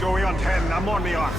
going on 10, I'm on the arc.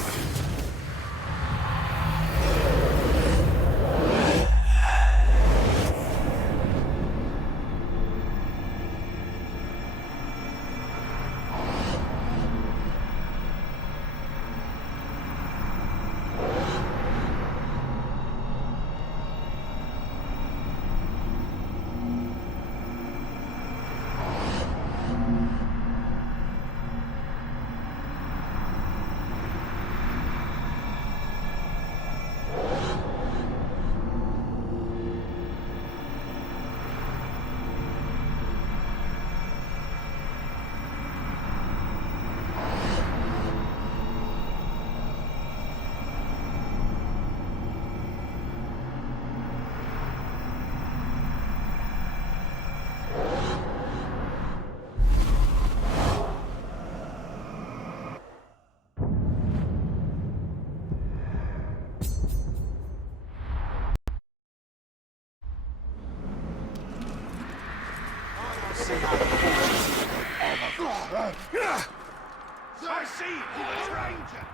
I see you, the stranger!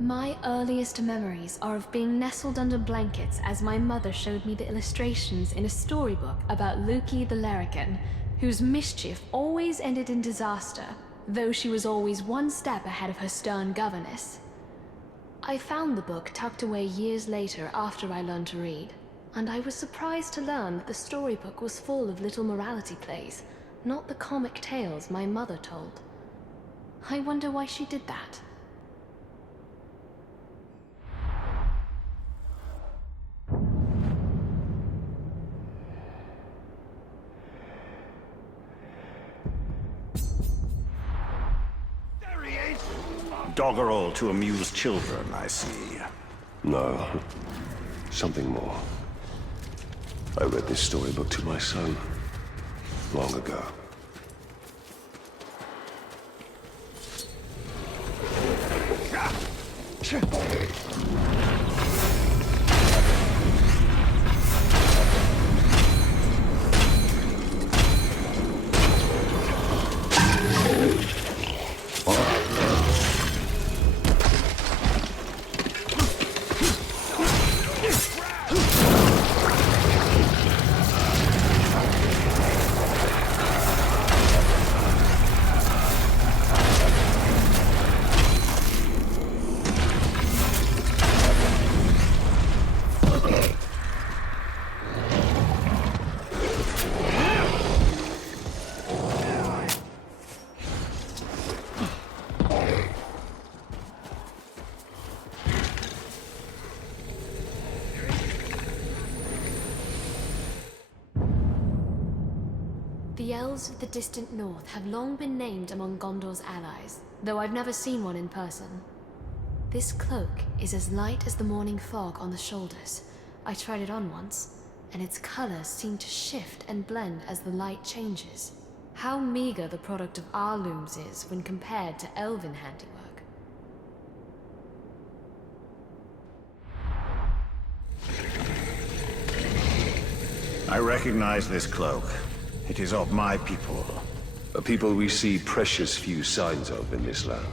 My earliest memories are of being nestled under blankets as my mother showed me the illustrations in a storybook about Luki the Larrikin, whose mischief always ended in disaster, though she was always one step ahead of her stern governess. I found the book tucked away years later after I learned to read, and I was surprised to learn that the storybook was full of little morality plays, not the comic tales my mother told. I wonder why she did that. Doggerel to amuse children, I see. No. Something more. I read this storybook to my son long ago. The elves of the distant north have long been named among Gondor's allies, though I've never seen one in person. This cloak is as light as the morning fog on the shoulders. I tried it on once, and its colors seem to shift and blend as the light changes. How meager the product of our looms is when compared to elven handiwork. I recognize this cloak. It is of my people. A people we see precious few signs of in this land.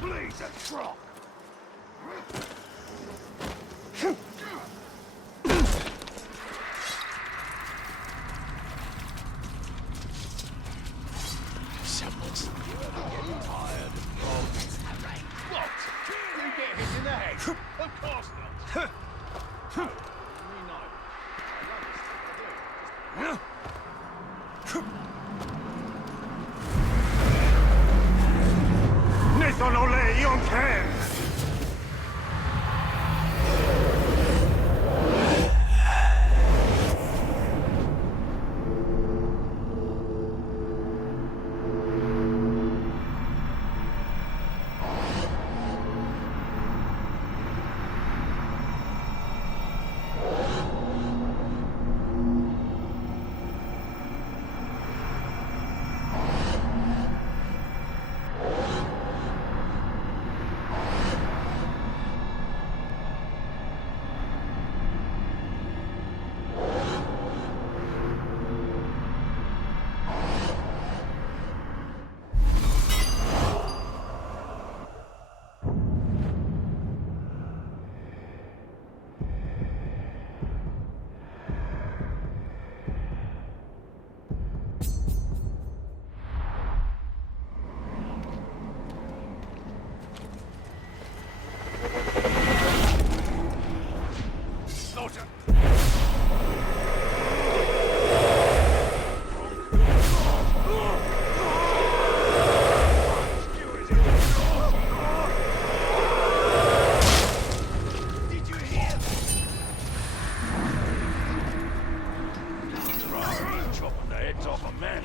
Please, a trot! Someone's getting tired. What? You get hit in the head? Of course not. Me no. I love Nithon ole Yonken!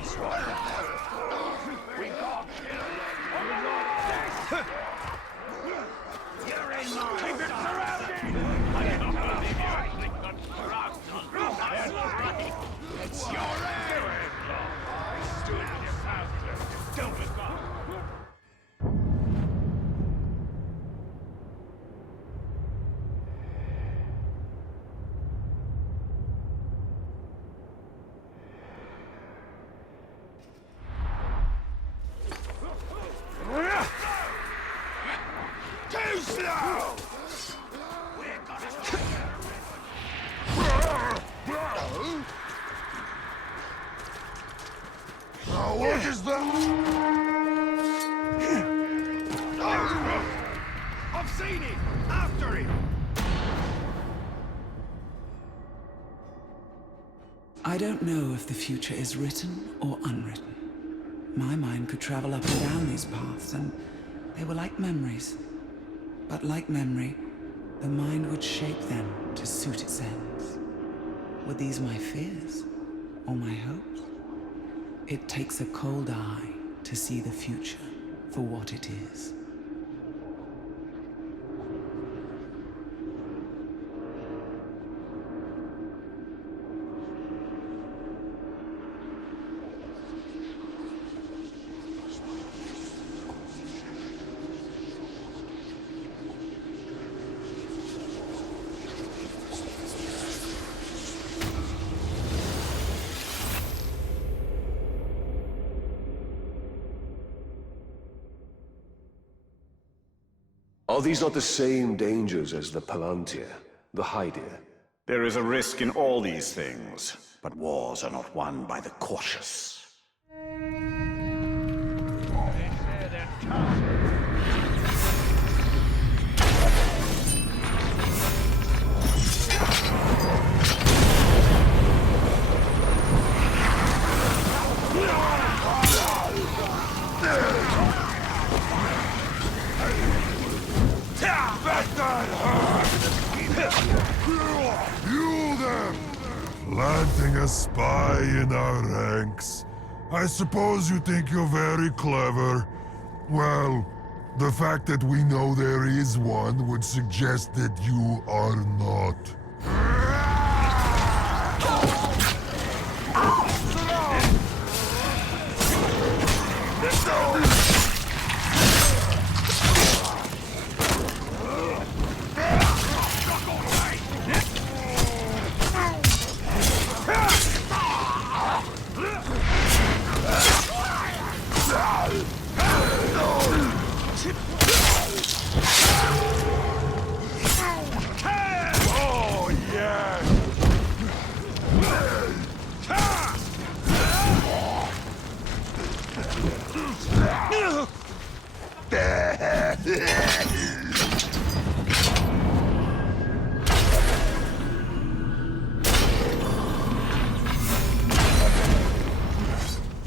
We got You're in mine. Keep it surrounded. I can't believe you actually got crossed on. It's your air. Stood in your mouth. Don't look up. Too slow! We're gonna what is that? I've seen him! After him! I don't know if the future is written or unwritten. My mind could travel up and down these paths, and they were like memories. But like memory, the mind would shape them to suit its ends. Were these my fears or my hopes? It takes a cold eye to see the future for what it is. Are these not the same dangers as the Palantir, the Hydir? There is a risk in all these things, but wars are not won by the cautious. You there! Planting a spy in our ranks. I suppose you think you're very clever. Well, the fact that we know there is one would suggest that you are not.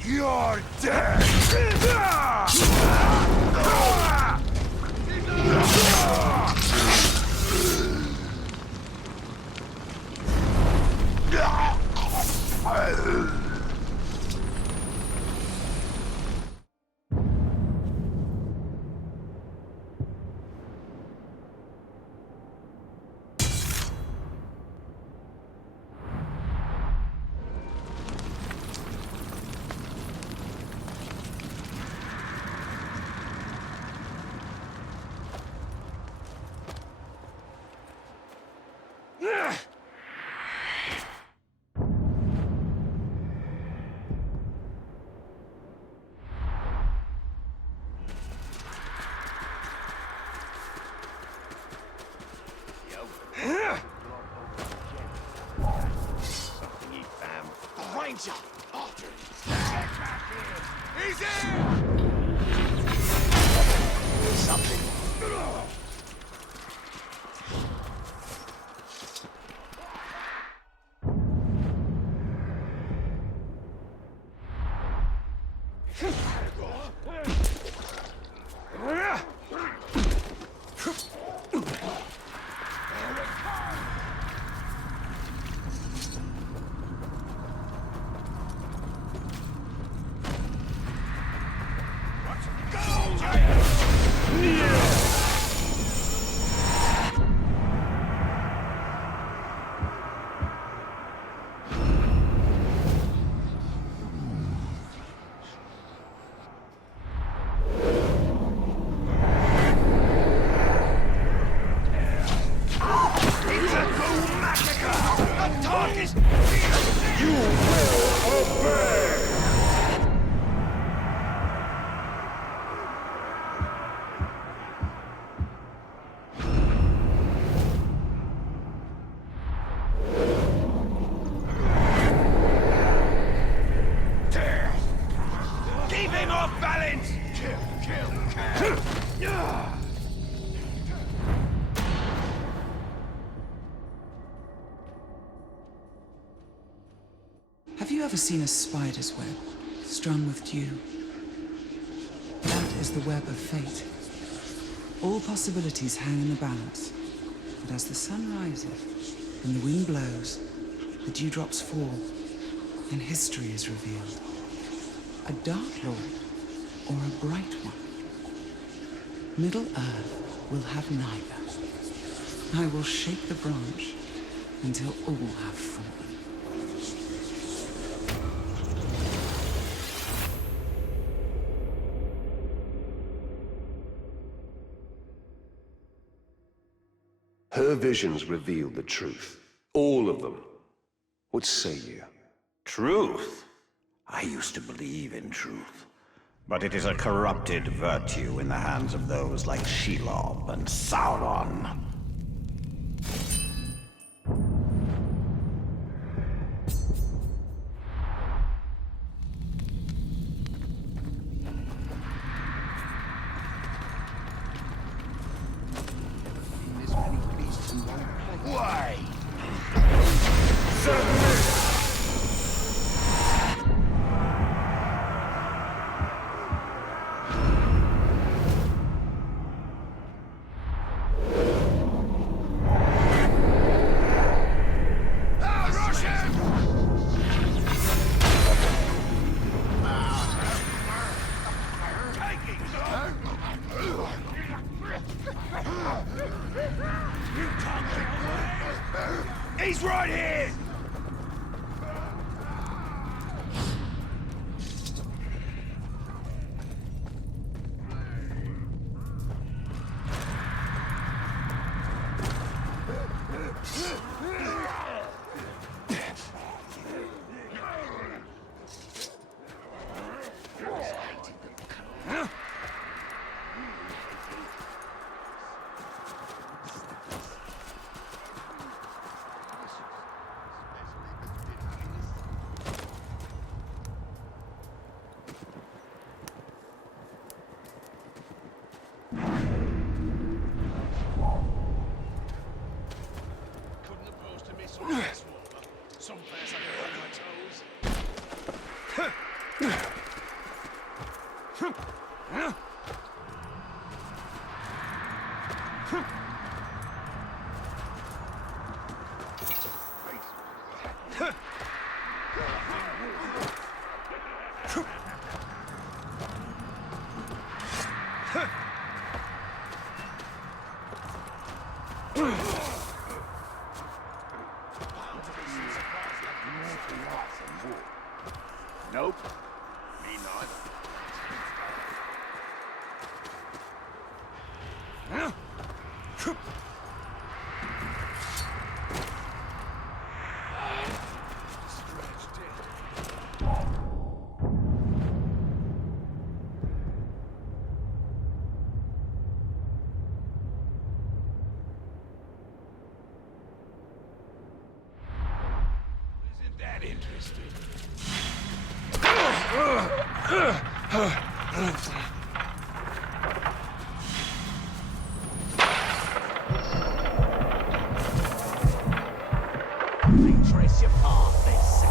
You're dead! Ranger! After him! Get back here! He's in! Something. them off balance! Kill! Have you ever seen a spider's web strung with dew? That is the web of fate. All possibilities hang in the balance. But as the sun rises and the wind blows, the dewdrops fall, and history is revealed. A Dark Lord or a Bright One. Middle-earth will have neither. I will shake the branch until all have fallen. Her visions revealed the truth. All of them. What say you? Truth? I used to believe in truth. But it is a corrupted virtue in the hands of those like Shelob and Sauron. Why? He's right here! Some fairs I can on my Nope. Me neither. Isn't that interesting? Retrace your path, they say.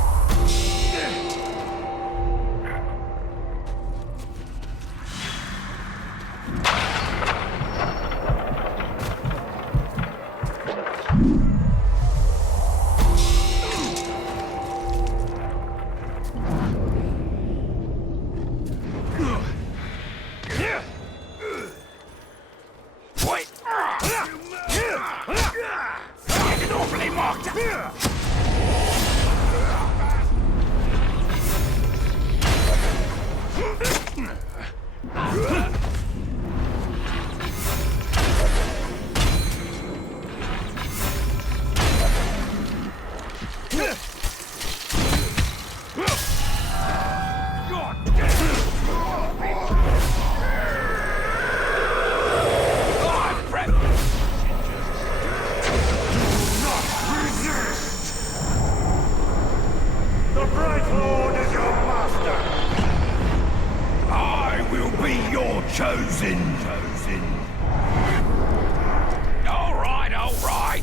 Chosen. All right, all right.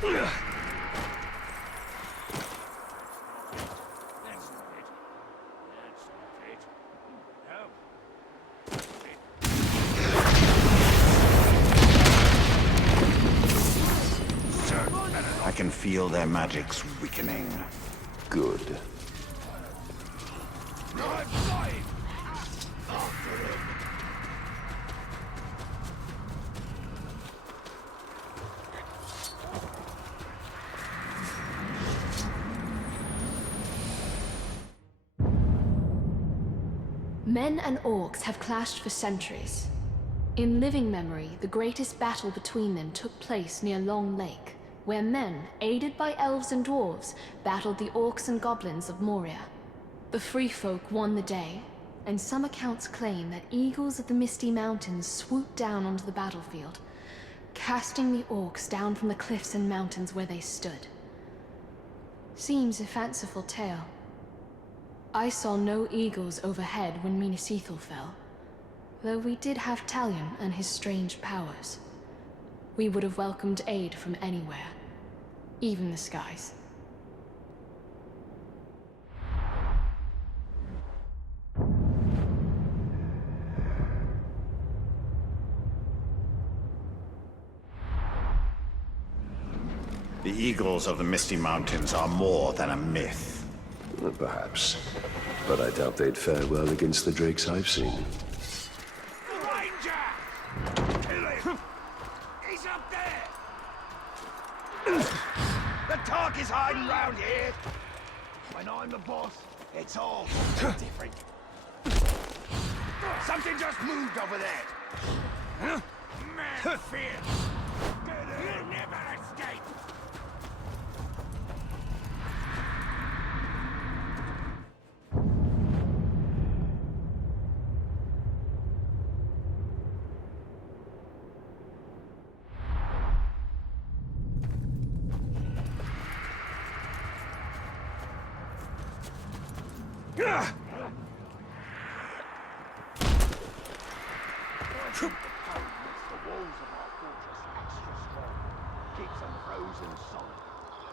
That's not it. I can feel their magic's weakening. Good. I'm flying. Men and orcs have clashed for centuries. In living memory, the greatest battle between them took place near Long Lake, where men, aided by elves and dwarves, battled the orcs and goblins of Moria. The free folk won the day, and some accounts claim that eagles of the Misty Mountains swooped down onto the battlefield, casting the orcs down from the cliffs and mountains where they stood. Seems a fanciful tale. I saw no eagles overhead when Minas Ithil fell, though we did have Talion and his strange powers. We would have welcomed aid from anywhere, even the skies. The eagles of the Misty Mountains are more than a myth. Perhaps. But I doubt they'd fare well against the drakes I've seen. Ranger! Kill him! He's up there! The talk is hiding round here. When I'm the boss, it's all different. Something just moved over there. Huh? Man, fear! You'll never escape!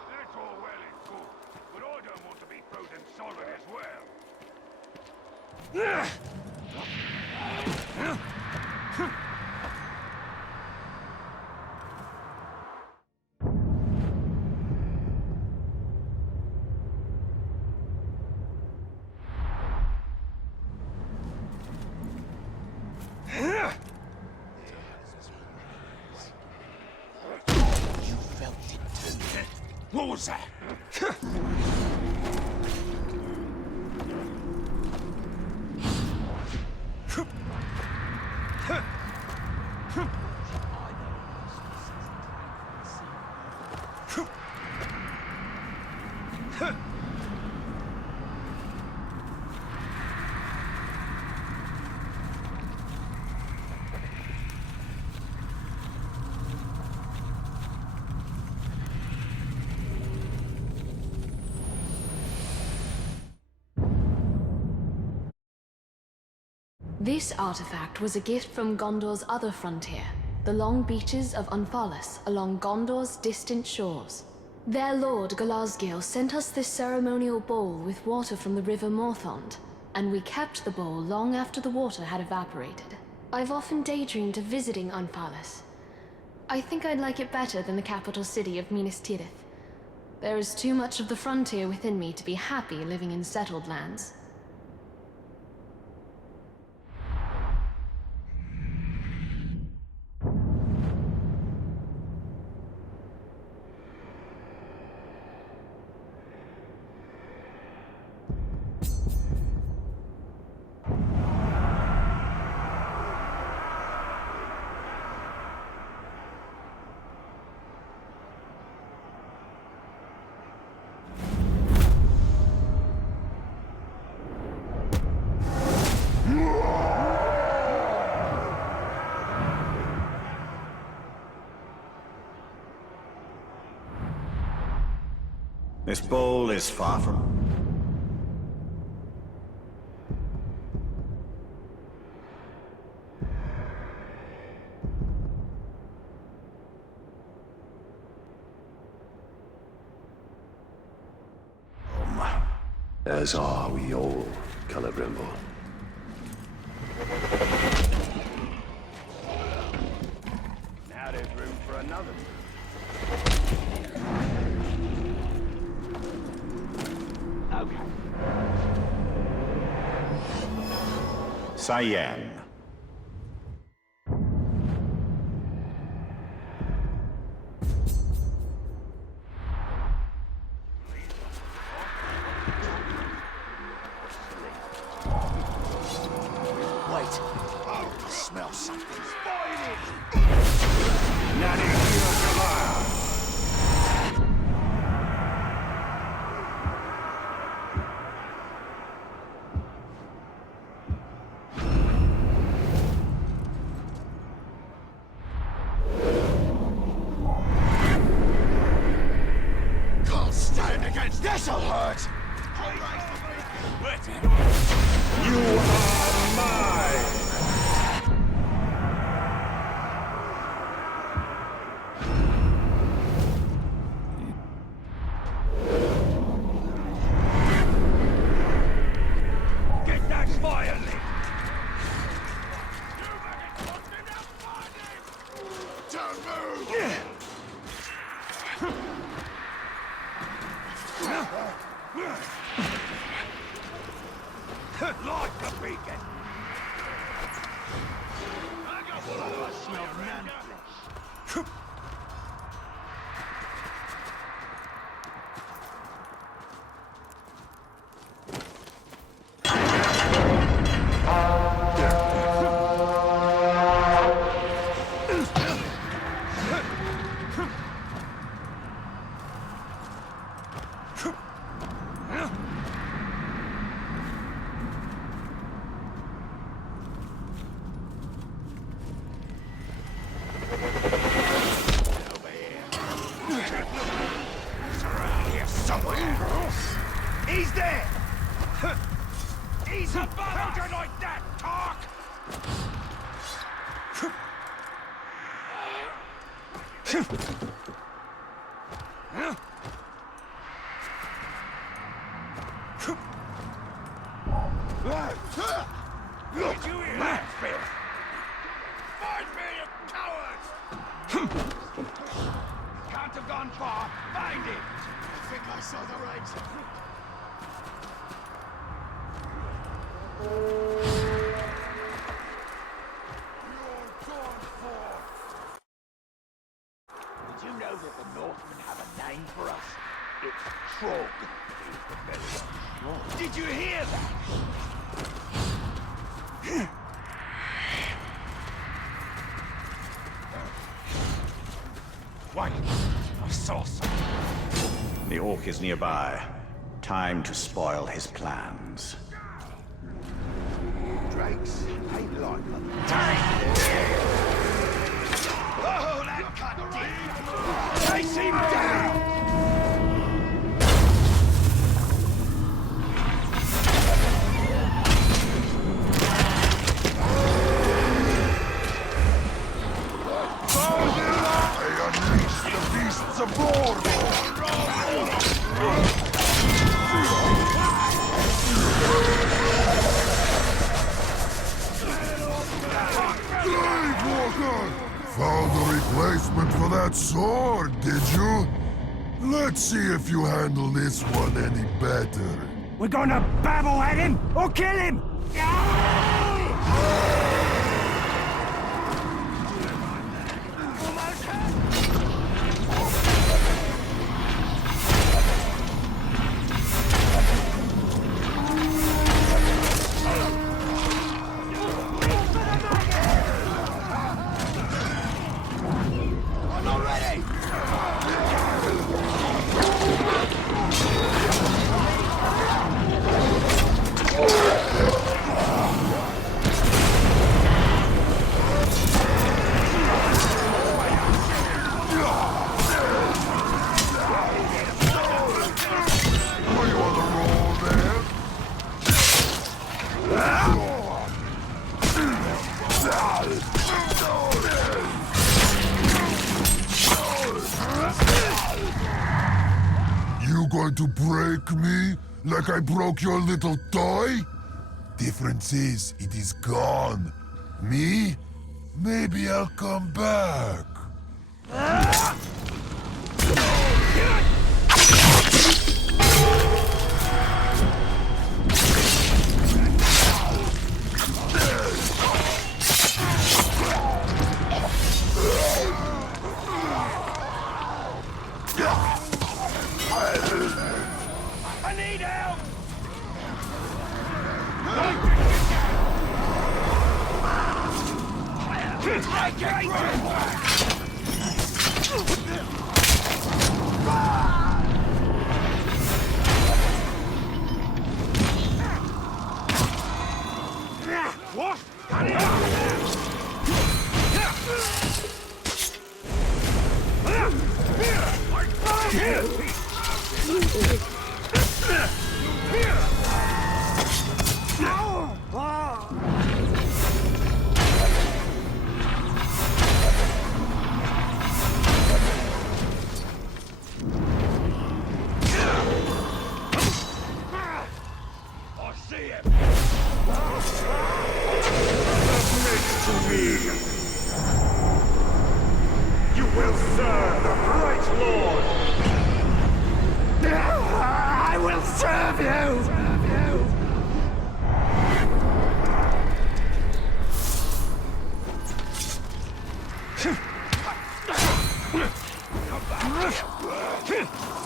That's all well and good, but I don't want to be frozen solid as well. You felt it too. What was that? This artifact was a gift from Gondor's other frontier, the long beaches of Unthalas along Gondor's distant shores. Their lord, Galazgil, sent us this ceremonial bowl with water from the river Morthond, and we kept the bowl long after the water had evaporated. I've often daydreamed of visiting Unthalas. I think I'd like it better than the capital city of Minas Tirith. There is too much of the frontier within me to be happy living in settled lands. This bowl is far from... As are we all, Celebrimbor. Now there's room for another. Okay. Cyan. Wait. I smell something. Can't stand against this'll hurt. You are mine! Get that fire lit! Don't move! Like a beacon! I smell man flesh. He's there! He's above us! How like that, talk! Did you hear that, Phil? Find me, you cowards! Can't have gone far. Find him! I think I saw the right. Did you know that the Northmen have a name for us? It's Trog. Did you hear that? Wait, I saw something. The Orc is nearby. Time to spoil his plans. Drakes ain't like them. Oh, that cut deep! Chase him down! I unleash the beasts of Mordor! Gravewalker! Found a replacement for that sword, did you? Let's see if you handle this one any better. We're gonna babble at him or kill him! I'm not ready! Are you on the roll there? You going to break me Like I broke your little toy? Difference is, it is gone. Me? Maybe I'll come back. I need help! I can't What? Cut it I see him! To me. You will serve the Bright Lord. I will serve you!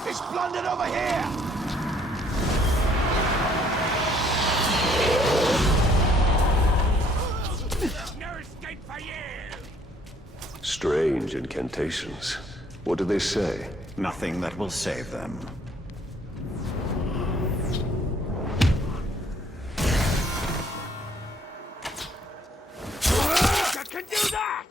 It's plundered over here! No escape for you! Strange incantations. What do they say? Nothing that will save them. I can do that!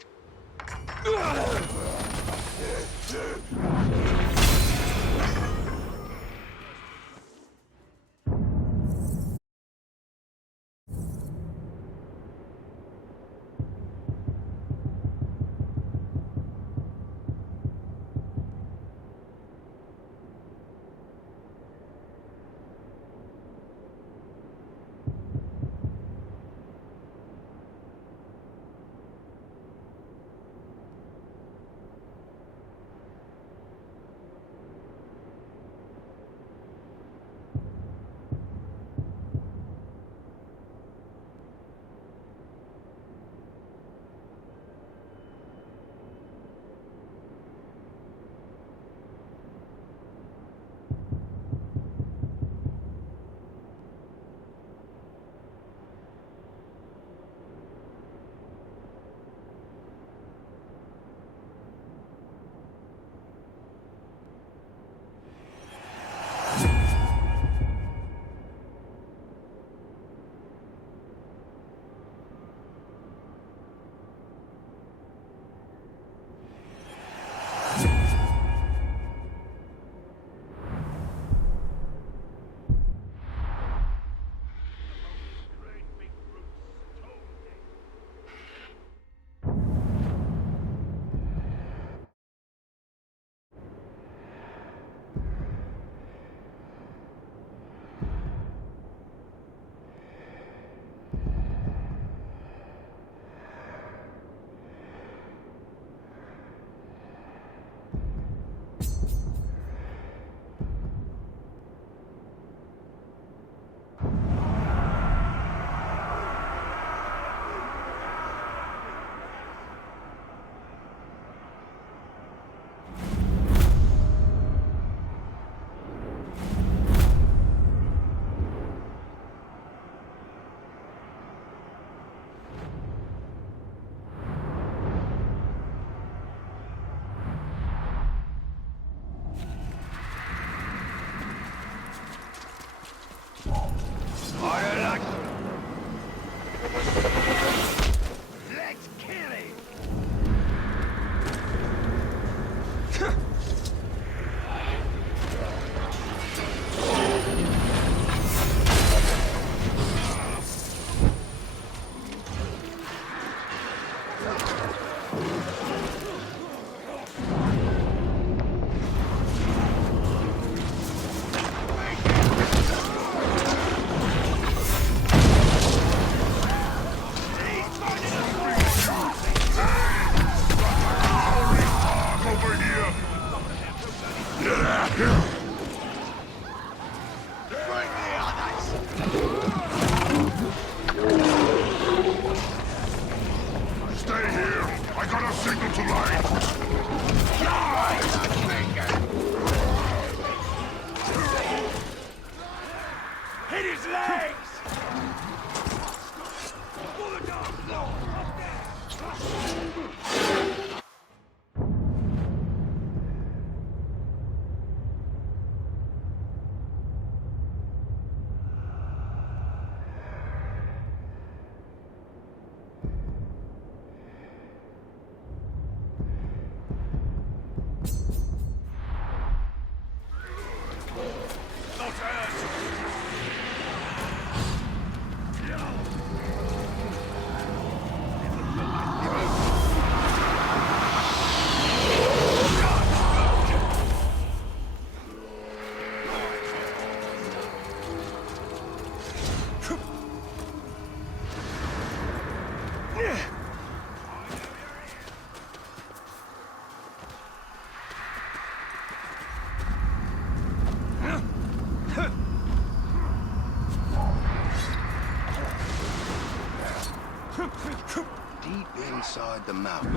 Deep inside the mountain.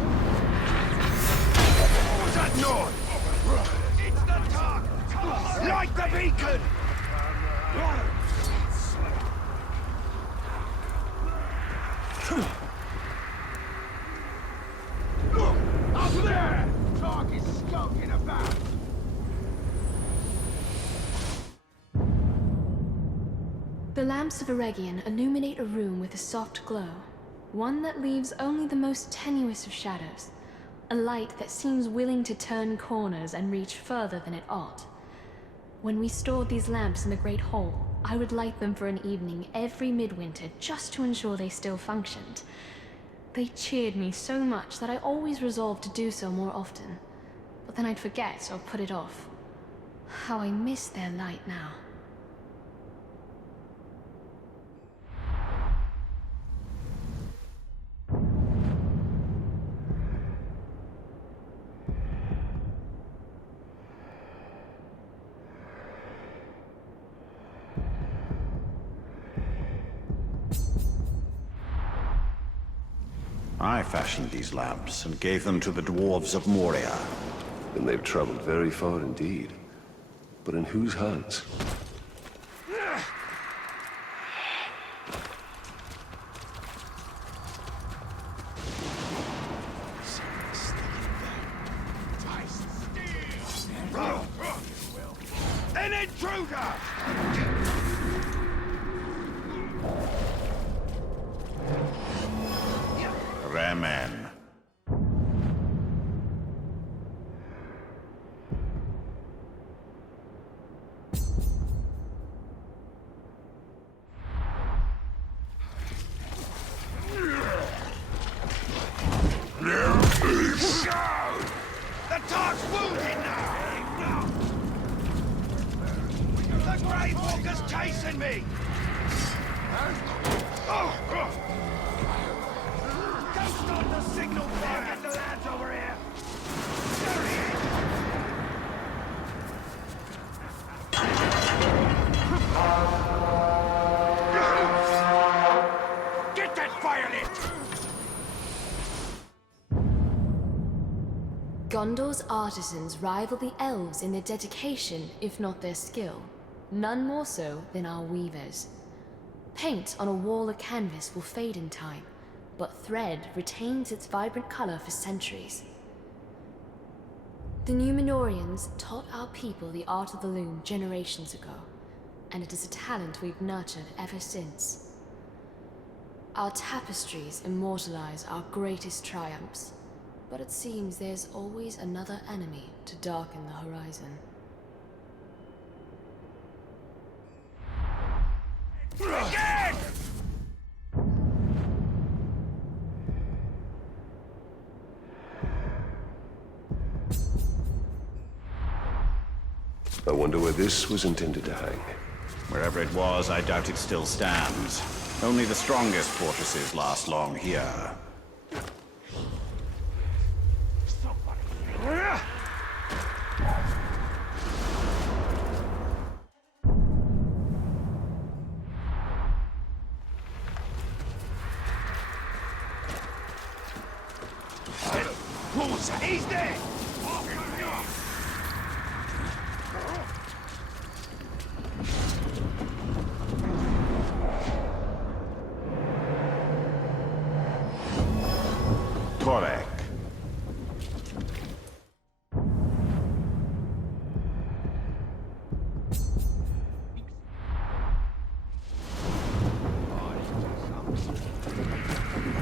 What was that noise? It's the target! Light the beacon! Look! Up there! Target's skulking about! The lamps of Eregion illuminate a room with a soft glow, one that leaves only the most tenuous of shadows, a light that seems willing to turn corners and reach further than it ought. When we stored these lamps in the Great Hall, I would light them for an evening every midwinter just to ensure they still functioned. They cheered me so much that I always resolved to do so more often, but then I'd forget or put it off. How I miss their light now. I fashioned these lamps and gave them to the dwarves of Moria. Then they've traveled very far indeed. But in whose hands? An intruder! Remen. The Tark's wounded now! The Grave Walker's chasing me! Go start the signal fire! Get the lads over here! There he is! Get that fire lit! Gondor's artisans rival the elves in their dedication, if not their skill. None more so than our weavers. Paint on a wall of canvas will fade in time, but thread retains its vibrant color for centuries. The Numenorians taught our people the art of the loom generations ago, and it is a talent we've nurtured ever since. Our tapestries immortalize our greatest triumphs, but it seems there's always another enemy to darken the horizon. Again! I wonder where this was intended to hang. Wherever it was, I doubt it still stands. Only the strongest fortresses last long here. He's there! Torek.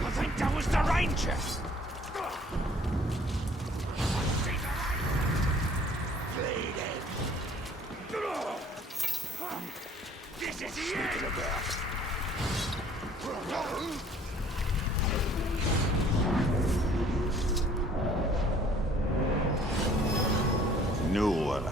I think that was the Ranger! This is the end! Nur.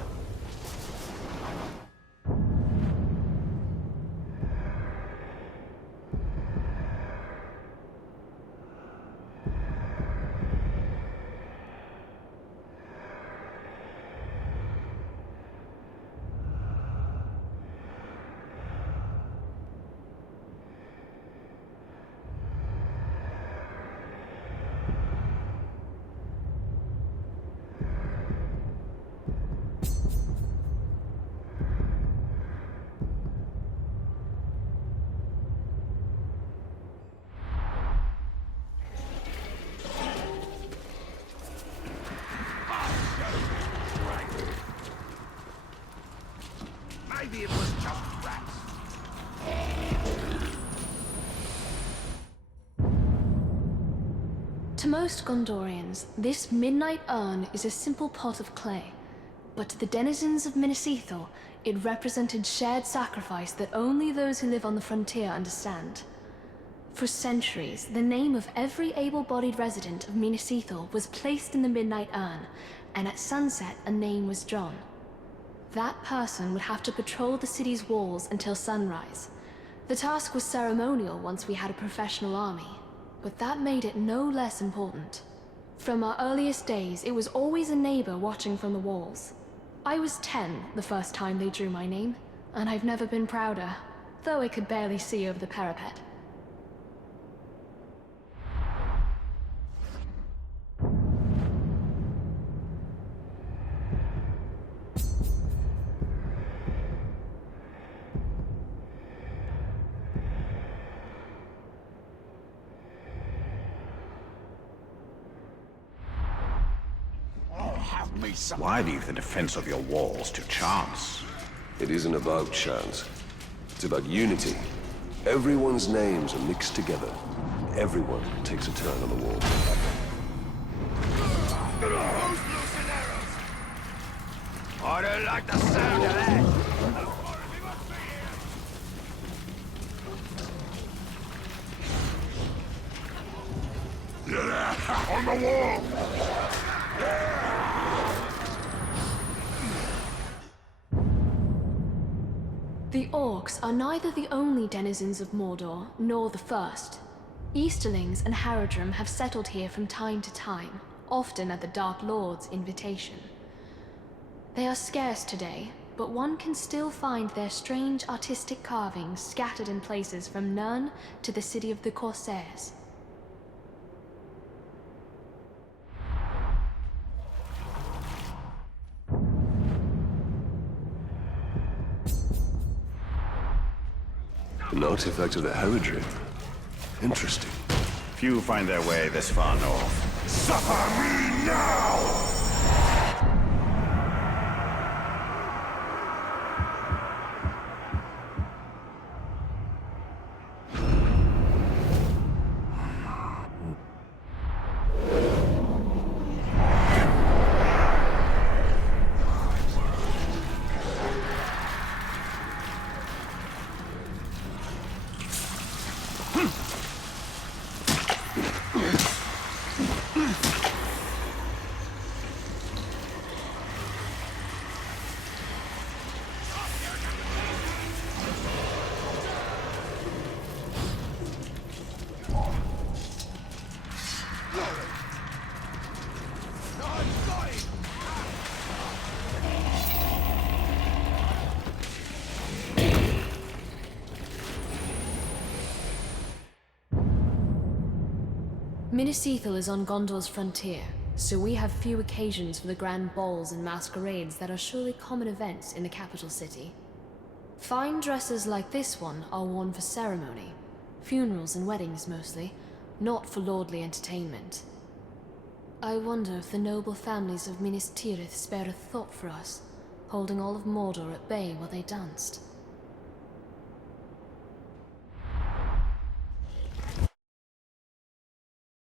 To most Gondorians, this midnight urn is a simple pot of clay. But to the denizens of Minas Ithil, it represented shared sacrifice that only those who live on the frontier understand. For centuries, the name of every able-bodied resident of Minas Ithil was placed in the midnight urn, and at sunset a name was drawn. That person would have to patrol the city's walls until sunrise. The task was ceremonial once we had a professional army, but that made it no less important. From our earliest days, it was always a neighbor watching from the walls. I was 10 the first time they drew my name, and I've never been prouder, though I could barely see over the parapet. Why leave the defense of your walls to chance? It isn't about chance. It's about unity. Everyone's names are mixed together. Everyone takes a turn on the wall. I don't like the sound of that. On the wall! The Orcs are neither the only denizens of Mordor, nor the first. Easterlings and Haradrim have settled here from time to time, often at the Dark Lord's invitation. They are scarce today, but one can still find their strange artistic carvings scattered in places from Nirn to the city of the Corsairs. An artifact of the Haradrim. Interesting. Few find their way this far north. Suffer me now! Minas Ithil is on Gondor's frontier, so we have few occasions for the grand balls and masquerades that are surely common events in the capital city. Fine dresses like this one are worn for ceremony, funerals and weddings mostly, not for lordly entertainment. I wonder if the noble families of Minas Tirith spared a thought for us, holding all of Mordor at bay while they danced.